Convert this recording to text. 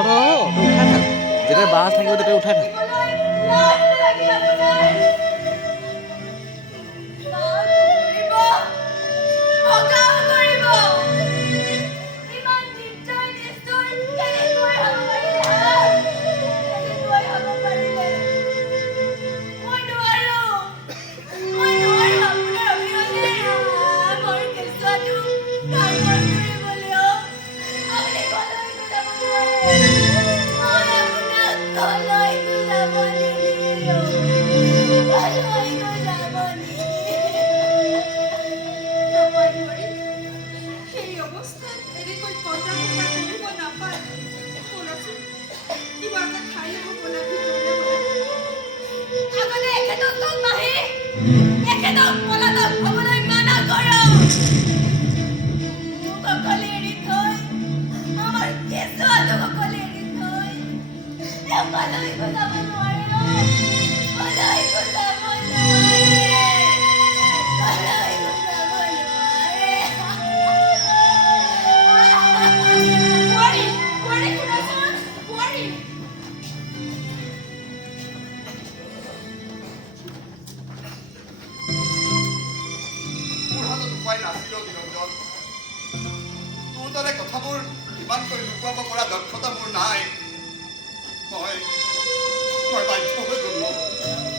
তই উঠাই থাক যেতিয়া বাছ থাকিব তেতিয়া উঠাই থাক কথাবোৰ ইমানকৈ লুকুৱাব পৰা দক্ষতা মোৰ নাই মই বাধ্য হৈ গ'লো